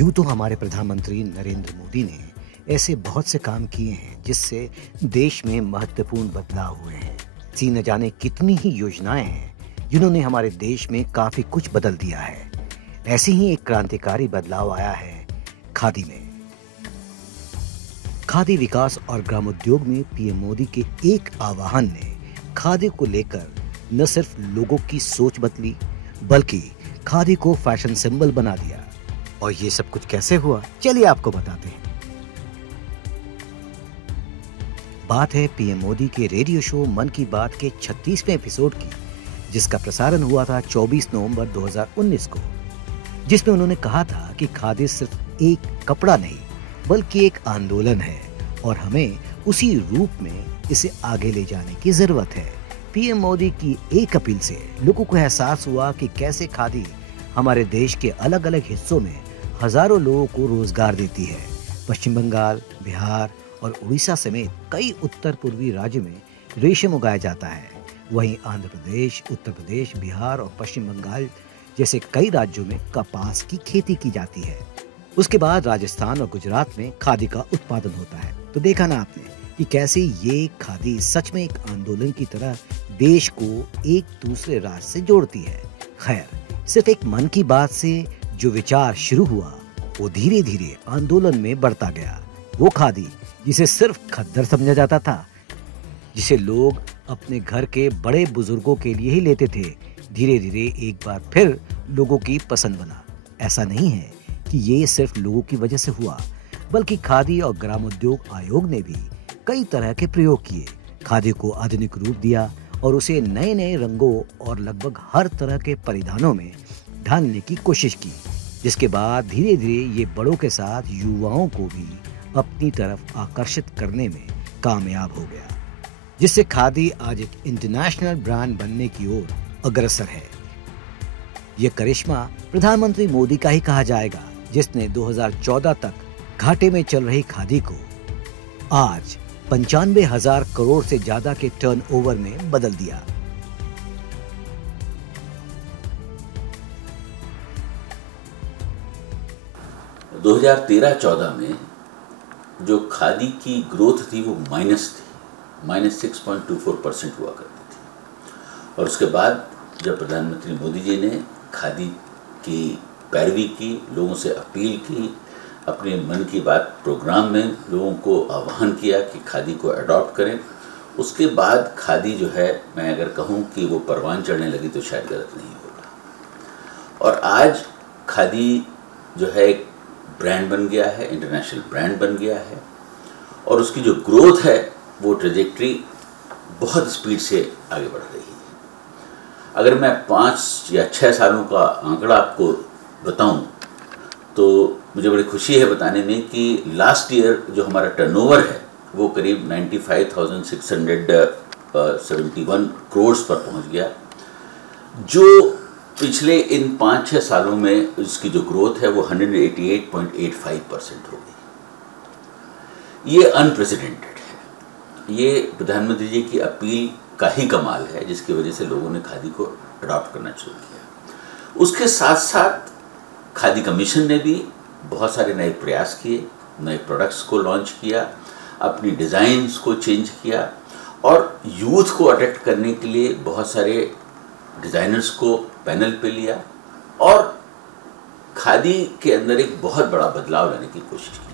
यूं तो हमारे प्रधानमंत्री नरेंद्र मोदी ने ऐसे बहुत से काम किए हैं जिससे देश में महत्वपूर्ण बदलाव हुए हैं। सी न जाने कितनी ही योजनाएं हैं जिन्होंने हमारे देश में काफी कुछ बदल दिया है। ऐसे ही एक क्रांतिकारी बदलाव आया है खादी में। खादी विकास और ग्रामोद्योग में पीएम मोदी के एक आह्वान ने खादी को लेकर न सिर्फ लोगों की सोच बदली बल्कि खादी को फैशन सिंबल बना दिया। और ये सब कुछ कैसे हुआ, चलिए आपको बताते हैं। बात है पीएम मोदी के रेडियो शो मन की बात के 36वें एपिसोड की, जिसका प्रसारण हुआ था 24 नवंबर 2019 को, जिसमें उन्होंने कहा था कि खादी सिर्फ एक कपड़ा नहीं बल्कि एक आंदोलन है और हमें उसी रूप में इसे आगे ले जाने की जरूरत है। पीएम मोदी की एक अपील से लोगों को एहसास हुआ कि कैसे खादी हमारे देश के अलग अलग हिस्सों में हजारों लोगों को रोजगार देती है। पश्चिम बंगाल, बिहार और उड़ीसा समेत कई उत्तर पूर्वी राज्यों में रेशम उगाया जाता है। वहीं आंध्र प्रदेश, उत्तर प्रदेश, बिहार और पश्चिम बंगाल जैसे कई राज्यों में कपास की खेती की जाती है। उसके बाद राजस्थान और गुजरात में खादी का उत्पादन होता है। तो देखा ना आपने कि कैसे ये खादी सच में एक आंदोलन की तरह देश को एक दूसरे राज्य से जोड़ती है। खैर, सिर्फ एक मन की बात से जो विचार शुरू हुआ वो धीरे धीरे आंदोलन में बढ़ता गया। वो खादी जिसे सिर्फ खद्दर समझा जाता था, जिसे लोग अपने घर के बड़े बुजुर्गों के लिए ही लेते थे, धीरे धीरे एक बार फिर लोगों की पसंद बना। ऐसा नहीं है कि ये सिर्फ लोगों की वजह से हुआ, बल्कि खादी और ग्रामोद्योग आयोग ने भी कई तरह के प्रयोग किए, खादी को आधुनिक रूप दिया और उसे नए नए रंगों और लगभग हर तरह के परिधानों में ढालने की कोशिश की, जिसके बाद धीरे धीरे ये बड़ों के साथ युवाओं को भी अपनी तरफ आकर्षित करने में कामयाब हो गया, जिससे खादी आज एक इंटरनेशनल ब्रांड बनने की ओर अग्रसर है। यह करिश्मा प्रधानमंत्री मोदी का ही कहा जाएगा, जिसने 2014 तक घाटे में चल रही खादी को आज 95,000 करोड़ से ज्यादा के टर्नओवर में बदल दिया। - 2013-14 में जो खादी की ग्रोथ थी वो -6.24% हुआ करती थी। और उसके बाद जब प्रधानमंत्री मोदी जी ने खादी की पैरवी की, लोगों से अपील की, अपने मन की बात प्रोग्राम में लोगों को आह्वान किया कि खादी को अडॉप्ट करें, उसके बाद खादी जो है, मैं अगर कहूँ कि वो परवान चढ़ने लगी तो शायद गलत नहीं होगा। और आज खादी जो है एक ब्रांड बन गया है, इंटरनेशनल ब्रांड बन गया है और उसकी जो ग्रोथ है वो ट्रेजेक्ट्री बहुत स्पीड से आगे बढ़ रही है। अगर मैं 5 या 6 सालों का आंकड़ा आपको बताऊं तो मुझे बड़ी खुशी है बताने में कि लास्ट ईयर जो हमारा टर्नओवर है वो करीब 95,671 करोड़ पर पहुंच गया, जो पिछले इन 5-6 सालों में इसकी जो ग्रोथ है वो 188.85% हो गई। ये अनप्रेसिडेंटेड है। ये प्रधानमंत्री जी की अपील का ही कमाल है, जिसकी वजह से लोगों ने खादी को अडॉप्ट करना शुरू किया। उसके साथ साथ खादी कमीशन ने भी बहुत सारे नए प्रयास किए, नए प्रोडक्ट्स को लॉन्च किया, अपनी डिज़ाइंस को चेंज किया और यूथ को अट्रैक्ट करने के लिए बहुत सारे डिज़ाइनर्स को पैनल पे लिया और खादी के अंदर एक बहुत बड़ा बदलाव लाने की कोशिश की।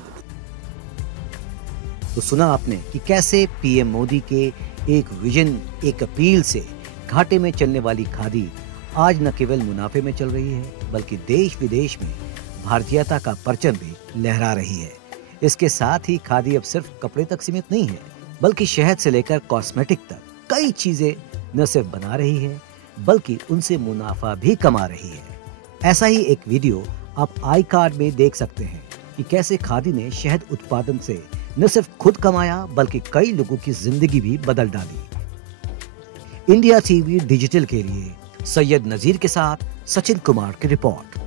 तो सुना आपने कि कैसे पीएम मोदी के एक विजन, एक अपील से घाटे में चलने वाली खादी आज न केवल मुनाफे में चल रही है बल्कि देश विदेश में भारतीयता का परचम भी लहरा रही है। इसके साथ ही खादी अब सिर्फ कपड़े तक सीमित नहीं है, बल्कि शहद से लेकर कॉस्मेटिक तक कई चीजें न सिर्फ बना रही है बल्कि उनसे मुनाफा भी कमा रही है। ऐसा ही एक वीडियो आप आई कार्ड में देख सकते हैं कि कैसे खादी ने शहद उत्पादन से न सिर्फ खुद कमाया बल्कि कई लोगों की जिंदगी भी बदल डाली। इंडिया टीवी डिजिटल के लिए सैयद नजीर के साथ सचिन कुमार की रिपोर्ट।